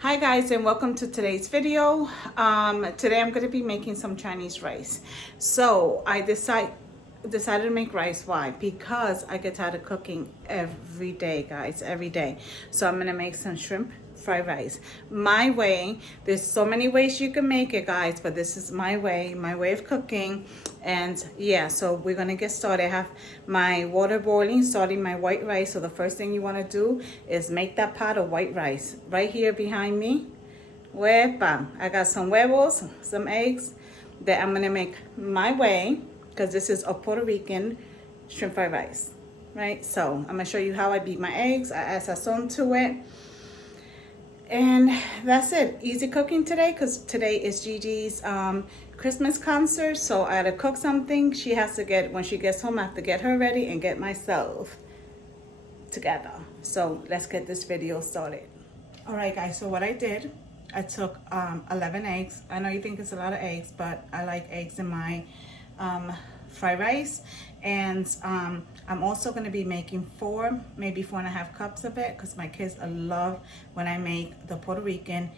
Hi guys, and welcome to today's video. Today I'm going to be making some Chinese rice. So I decided to make rice. Why? Because I get tired of cooking every day, guys, every day. So I'm going to make some shrimp fried rice my way. There's so many ways you can make it, guys, but this is my way of cooking. And yeah, so we're gonna get started. I have my water boiling, starting my white rice. So the first thing you want to do is make that pot of white rice right here behind me. Bam. I got some huevos, some eggs that I'm gonna make my way, because this is a Puerto Rican shrimp fried rice, right? So I'm gonna show you how I beat my eggs. I add sazon to it. And that's it. Easy cooking today, because today is Gigi's Christmas concert. So I had to cook something. She has to get, when she gets home, I have to get her ready and get myself together. So let's get this video started. All right, guys, so what I did, I took 11 eggs. I know you think it's a lot of eggs, but I like eggs in my fried rice. And I'm also going to be making maybe 4.5 cups of it, because my kids love when I make the Puerto Rican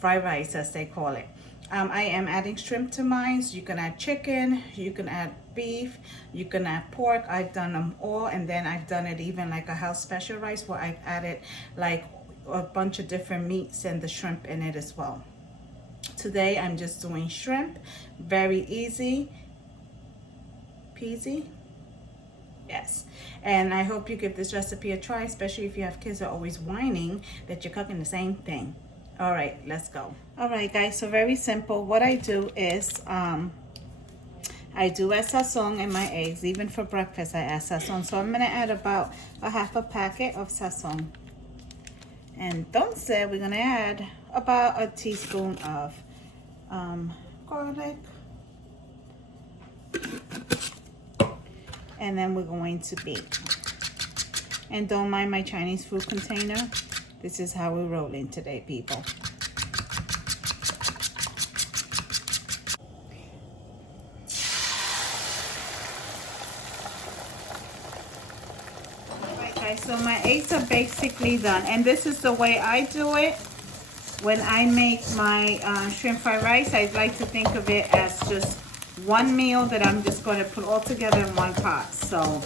fried rice, as they call it. I am adding shrimp to mine. So you can add chicken, you can add beef, you can add pork. I've done them all, and then I've done it even like a house special rice where I've added like a bunch of different meats and the shrimp in it as well. Today I'm just doing shrimp. Very easy peasy. Yes, and I hope you give this recipe a try, especially if you have kids that are always whining that you're cooking the same thing. All right, let's go. All right, guys, so very simple. What I do is I do add sazon in my eggs. Even for breakfast I add sazon. So I'm gonna add about a half a packet of sazon. And Dulce, we're gonna add about a teaspoon of garlic. And then we're going to bake. And don't mind my Chinese food container. This is how we're rolling today, people. Alright guys, so my eggs are basically done. And this is the way I do it. When I make my shrimp fried rice, I like to think of it as just one meal that I'm just going to put all together in one pot. So,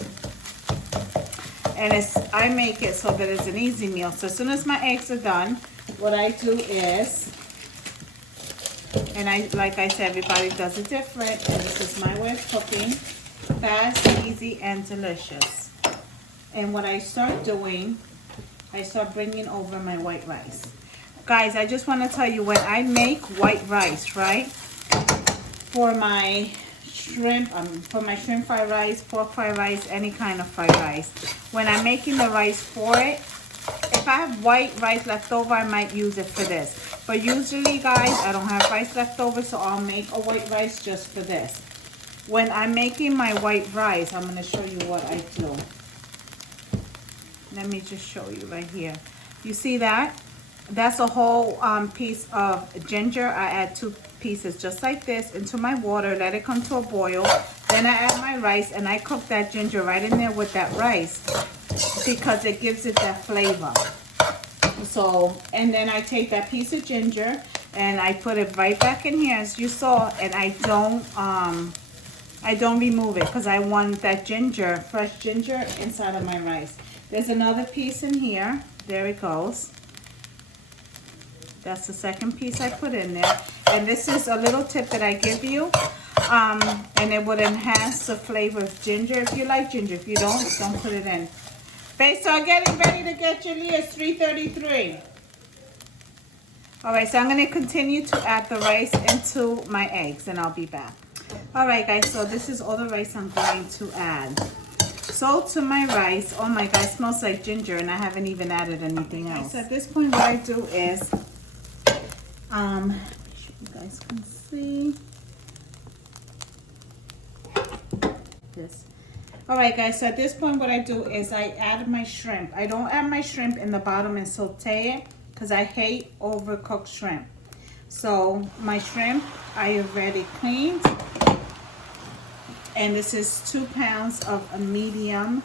and I make it so that it's an easy meal. So as soon as my eggs are done, what I do is, and like I said, everybody does it different, and this is my way of cooking, fast, easy, and delicious. And what I start doing, I start bringing over my white rice. Guys, I just want to tell you, when I make white rice, right, for my shrimp fried rice, pork fried rice, any kind of fried rice, when I'm making the rice for it, if I have white rice left over, I might use it for this. But usually, guys, I don't have rice left over, so I'll make a white rice just for this. When I'm making my white rice, I'm going to show you what I do. Let me just show you right here. You see that? That's a whole piece of ginger. I add 2 pieces just like this into my water, let it come to a boil. Then I add my rice, and I cook that ginger right in there with that rice, because it gives it that flavor. So, and then I take that piece of ginger and I put it right back in here, as you saw, and I don't remove it, because I want that ginger, fresh ginger, inside of my rice. There's another piece in here. There it goes. That's the second piece I put in there. And this is a little tip that I give you. And it would enhance the flavor of ginger if you like ginger. If you don't put it in. Babe, start getting ready to get your Leah. It's 3:33. Alright, so I'm going to continue to add the rice into my eggs, and I'll be back. Alright guys, so this is all the rice I'm going to add. So to my rice, oh my god, it smells like ginger, and I haven't even added anything else. So at this point, what I do is, make sure you guys can see this. All right guys, so at this point what I do is I add my shrimp. I don't add my shrimp in the bottom and saute it, because I hate overcooked shrimp. So my shrimp I already cleaned, and this is 2 pounds of a medium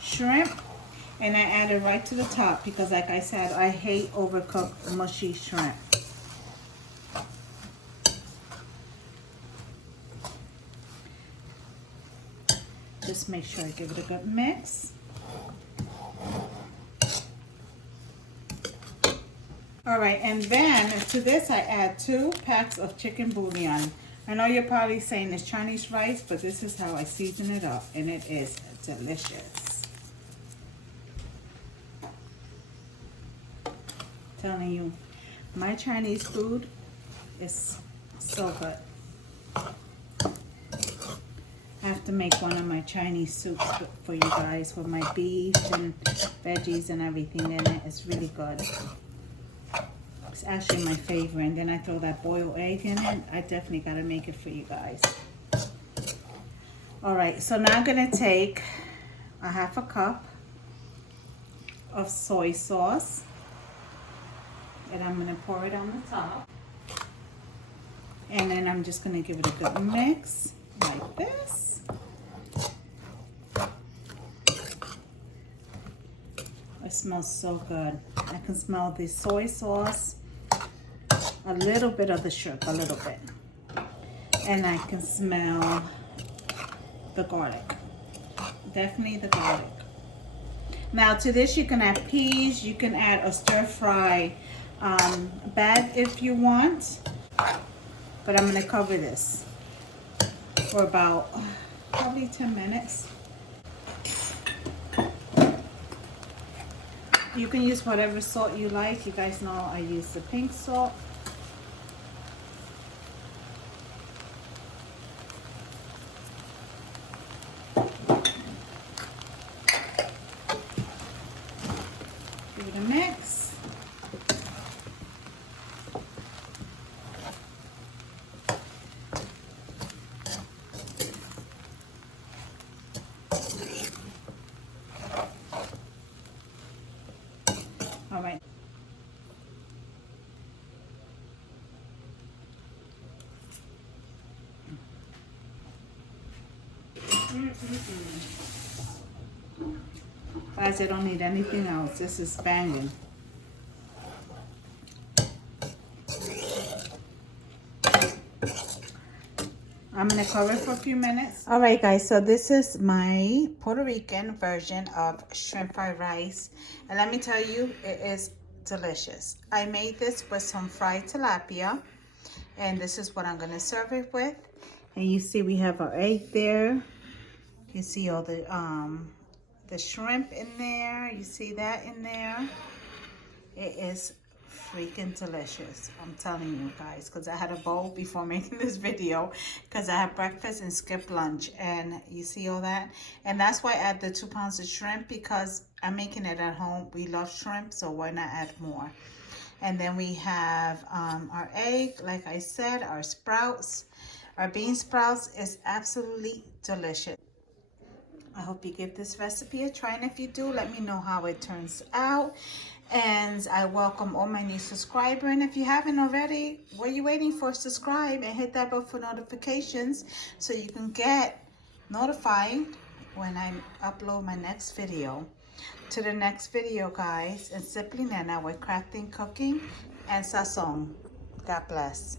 shrimp. And I add it right to the top because like I said, I hate overcooked mushy shrimp. Just make sure I give it a good mix. All right, and then to this I add 2 packs of chicken bouillon. I know you're probably saying it's Chinese rice, but this is how I season it up, and it is delicious. Telling you, my Chinese food is so good. I have to make one of my Chinese soups for you guys with my beef and veggies and everything in it. It's really good. It's actually my favorite. And then I throw that boiled egg in it. I definitely got to make it for you guys. All right, so now I'm going to take a 1/2 cup of soy sauce. And I'm going to pour it on the top. And then I'm just going to give it a good mix like this. It smells so good. I can smell the soy sauce, a little bit of the shrimp, a little bit. And I can smell the garlic. Definitely the garlic. Now to this you can add peas, you can add a stir fry bag if you want. But I'm going to cover this for about probably 10 minutes. You can use whatever salt you like. You guys know I use the pink salt. Give it a mix. All right. Guys, I don't need anything else. This is banging. I'm going to cover it for a few minutes. All right, guys. So this is my Puerto Rican version of shrimp fried rice. And let me tell you, it is delicious. I made this with some fried tilapia. And this is what I'm going to serve it with. And you see we have our egg there. You see all the shrimp in there. You see that in there. It is freaking delicious. I'm telling you guys, because I had a bowl before making this video because I had breakfast and skipped lunch, and you see all that. And that's why I add the 2 pounds of shrimp, because I'm making it at home. We love shrimp, so why not add more? And then we have our egg, like I said, our sprouts, our bean sprouts is absolutely delicious. I hope you give this recipe a try, and if you do, let me know how it turns out. And I welcome all my new subscribers. And if you haven't already, what are you waiting for? Subscribe and hit that bell for notifications so you can get notified when I upload my next video. To the next video, guys, and simply Nena with crafting, cooking, and Sazon. God bless.